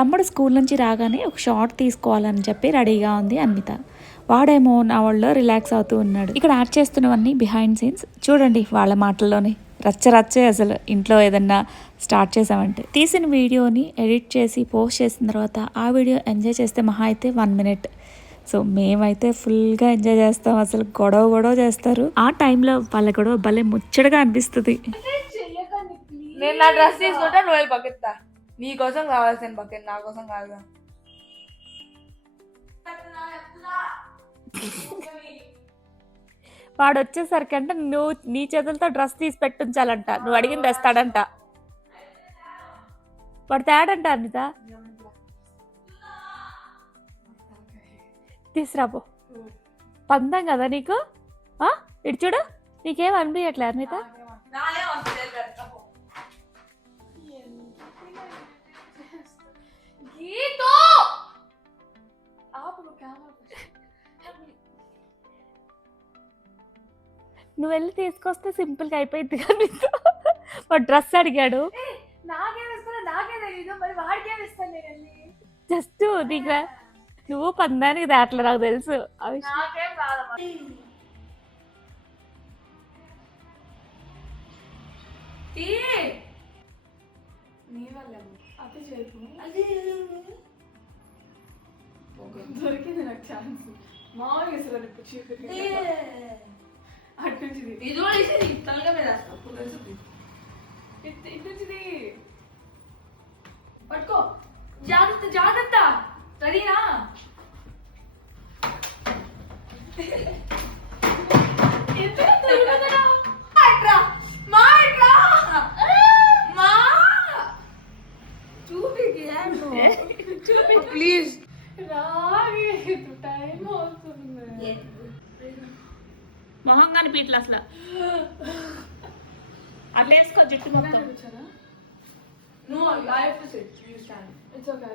తమ్ముడు స్కూల్ నుంచి రాగానే ఒక షార్ట్ తీసుకోవాలని చెప్పి రెడీగా ఉంది అన్విత. వాడేమో నా వాళ్ళలో రిలాక్స్ అవుతూ ఉన్నాడు. ఇక్కడ యాడ్ చేస్తున్నవన్నీ బిహైండ్ సీన్స్ చూడండి. వాళ్ళ మాటల్లోనే రచ్చరచ్చే అసలు. ఇంట్లో ఏదన్నా స్టార్ట్ చేసామంటే తీసిన వీడియోని ఎడిట్ చేసి పోస్ట్ చేసిన తర్వాత ఆ వీడియో ఎంజాయ్ చేస్తే మహా అయితే 1 minute. సో మేమైతే ఫుల్గా ఎంజాయ్ చేస్తాం. అసలు గొడవ చేస్తారు. ఆ టైంలో వాళ్ళ గొడవ భలే ముచ్చటగా అనిపిస్తుంది. నేను నా డ్రెస్ తీసుకుంటా, నువ్వు వెళ్ళి పక్కెత్తా. నీ కోసం కావాల్సిన పక్కన, నా కోసం కాదు. వాడు వచ్చేసరికి అంటే నువ్వు నీ చేతులతో డ్రెస్ తీసి పెట్టించాలంట. నువ్వు అడిగింది తెస్తాడంట. వాడు తేడంట అనిత. తీసురాపో. పందం కదా నీకు. ఇటు చూడు, నీకేం అనిపించట్లే అనిత. నువ్వు వెళ్ళి తీసుకొస్తే సింపుల్గా అయిపోయింది కానీ వాడు డ్రెస్ అడిగాడు. జస్ట్ నీకు నువ్వు పందానికి దాంట్లో నాకు తెలుసు. దొరికింది నాకు ఛాన్స్. మామూలుగా పట్టుకో. జాగ్రత్త జాగ్రత్త. రెడీనా? ప్లీజ్ టైం అవుతుంది. మొహం కానీ పీట్లు అసలు అట్లా వేసుకో జుట్టు మొత్తం. No, I have to sit. You stand. It's okay.